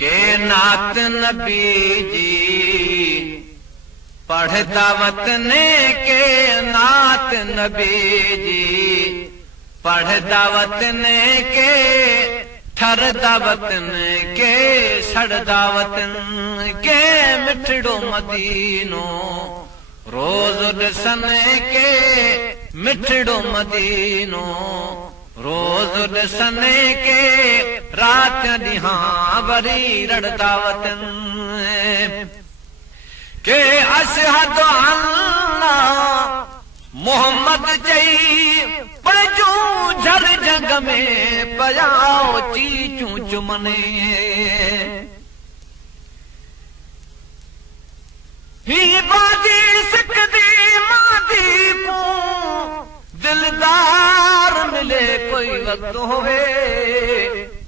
के नात नबी जी पढ़ता वतने के नात नबी जी पढ़ता वतने के ठरदा वतन के सड़दा वतन के मिठड़ो मदीनो रोज ॾिसन के मिठड़ो मदीनो रोज ॾिसन के रात ॾींहां वरी रड़दा वतन के अशहदु अल्लाह मोहम्मद चई पजूं झर जंग में पयाओ चीचूं चुमने ही बाजी सिकदी मादी को दिलदार मिले कोई वक्त होवे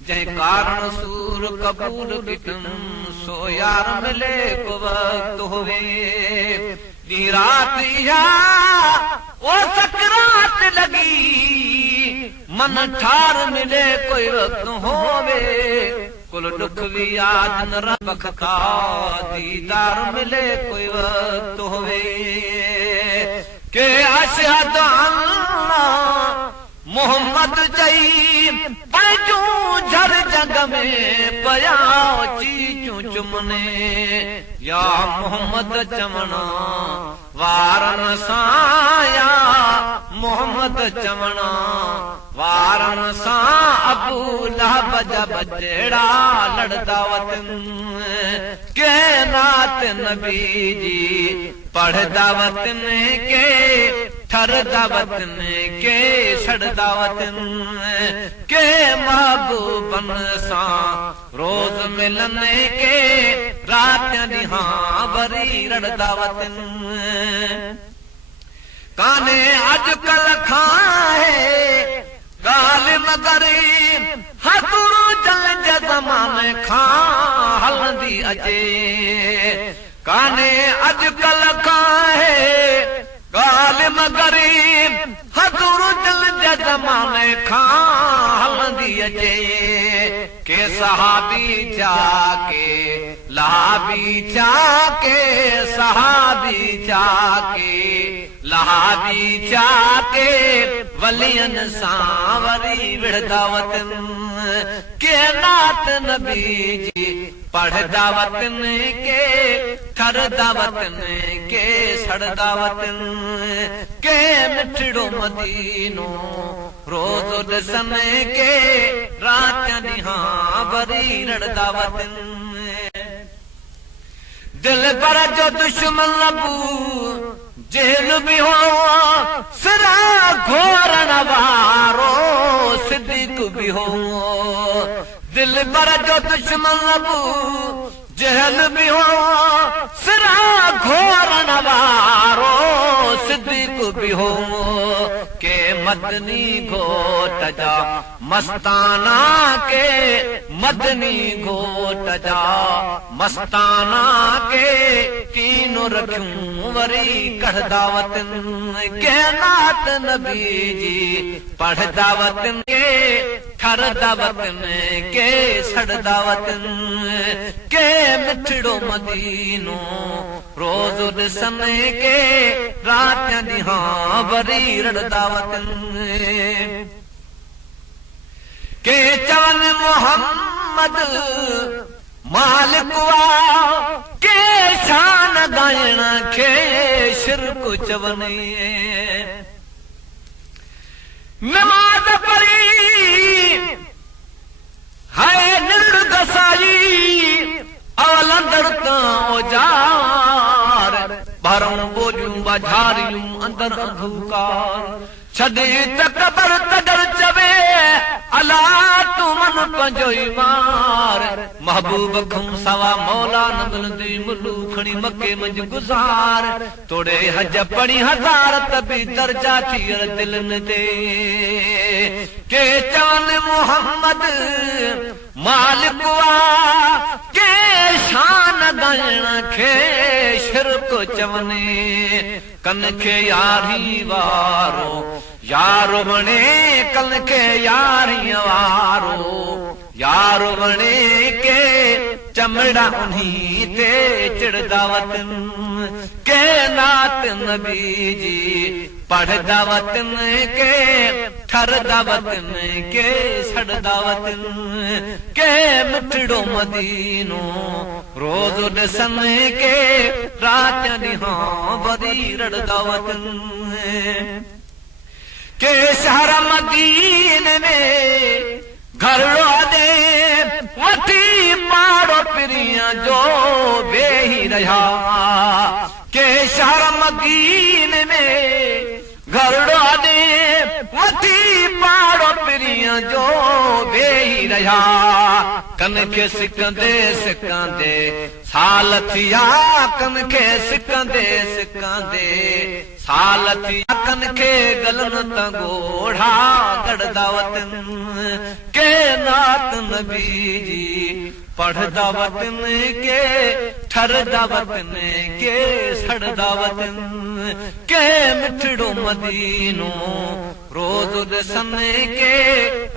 जै कारण सूर कबूल बिकन सो यार मिले को वक्त होवे दी रात या ओ सकरात लगी मन ठार मिले कोई वक्त होवे कुल दुख भी याद न रखता दीदार मिले कोई वक्त होवे के अशहदु अल्लाह मोहम्मद चई पजूं झर जंग में पयाओ चीचूं चुमने या मोहम्मद चवणा वारन सां या मोहम्मद चवणा वारन सां अबू लहब जा बचड़ा लड़दा वतन के नात नबी जी पढ़दा वतन के ठरदा वतन के सड़दा वतन के महबूबन सां रोज मिलन के रात ॾींहां वरी रड़दा वतन काने अॼुकल्ह खाए ॻाल्हि मगर हथुरो जल जे ज़माने खां हलंदी अचे काने अॼुकल्ह खाए ॻाल्हि मगर हथुरो जल जे ज़माने खां हलंदी अचे के सहाबी जाके लहाबी जाके सहाबी जाके लहाबी जाके वलियन सां वरी विढ़दा वतन के नात नबी जी पढ़दा वतन के ठरदा वतन के सड़दा वतन के मिठड़ो मदीनो रोज ॾिसन के रात ॾींहां वरी रड़दा वतन दिल पर जो दुश्मन अबू जेल भी हो सिरा घोरण वारो सिद्दीक भी हो दिल पर जो दुश्मन अबू जेल भी हो सिरा घोरण वारो सिद्दीक भी हो के मदनी घोट जा मस्ताना के मदनी घोट जा मस्ताना के कीनो रखूं वरी कढ़दा वतन के नात नबी जी पढ़दा वतन के ठरदा वतन के सड़दा वतन के मिठड़ो मदीनो रोज ॾिसन के रात ॾींहां वरी रड़दा वतन के चवन मोहम्मद मालिक के शान ॻाइण खे शिरक चवनि नमाज़ पढ़ी है निंड दसाई अवलंदर तां औजार भरूं बोलियूं बझारियूं अंदर अंधकार छॾे तकबर तगर चवे अला तू मन पंहिंजो ई मार महबूब खां सवा मौला न मिलंदी मुलू खणी मके मंझि गुज़ार तोड़े हज पढ़ी हज़ार त बि दर्जा थियल दिलनि ते के चवनि मोहम्मद मालिक सजाइण खे शिरक चवने कन खे यारी वारो यारो बणे कन खे यारी वारो यारो बणे के चमड़ा उन्हीं ते चिड़दा वतन के नात नबी जी पढ़दा वतन के ठरदा वतन के सड़दा वतन के मिठड़ो मदीनो रोज़ ॾिसन के रात ॾींहं वरी रड़दा वतन के शहर मदीने में घरड़ो दे वठी पाड़ो पिरिया जो बेही रहा के शहर मदीने में घरड़ो दे वठी पाड़ो पिरिया जो बेही रहा कन खे सिकंदे सिकंदे साल थिया कन खे सिकंदे सिकंदे साल थिया कन खे गलन तंगोड़ा गड़दा वतन के नात नबी जी पढ़दा वतन के ठरदा वतन के सड़दा वतन के मिठड़ो मदीनो रोज़ ॾिसन के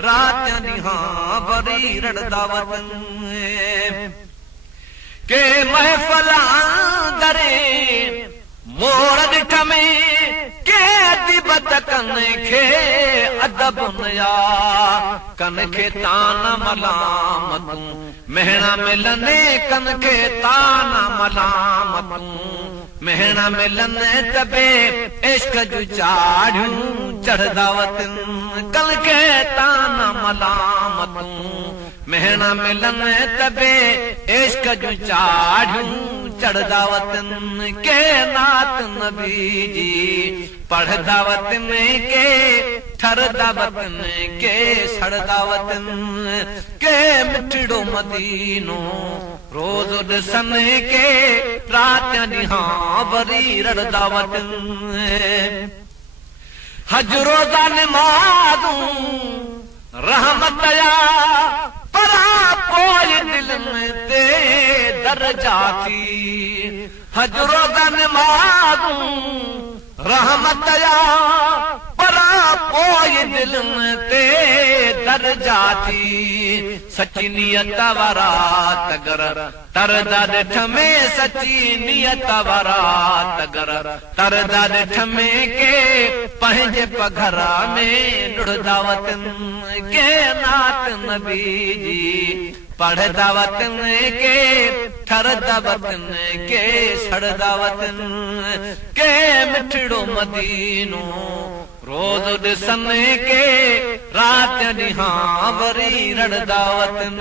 रात ॾींहं वरी रड़दा वतन के महफ़िल अंदरे मोर ॾिठ में के दिबत कन खे अदब नया कन खे तान मलामतूं महणा मिलने कन खे तान मलामतूं महणा मिलने तबे इश्क जूं चाढ़ियूं चढ़दा वतन कन खे तान मलामतूं महणा मिलने तबे इश्क जूं चाढ़ियूं चढ़दा वतन के नात नबी जी पढ़दा वतन के ठरदा वतन के सड़दा वतन के मिठड़ो मदीनो रोज़ ॾिसन के रात ॾींहं वरी रड़दा वतन हज रोज़ा नमाज़ूं रहमत या परा पोइ दिलनि ते दर्जा थी हज रोज़ा नमाज़ूं रहमत या परा पोइ दिलनि ते दर्जा थी सची नियत वारा तगर तरदा ॾिठ में सची नियत वारा तगर तरदा ॾिठ में के पंहिंजे पघर में ॾुड़दा वतन के नात नबी जी पढ़दा वतन के ठरदा वतन के सड़दा वतन के मिठड़ो मदीनो रोज़ ॾिसन के रात ॾींहं वरी रड़दा वतन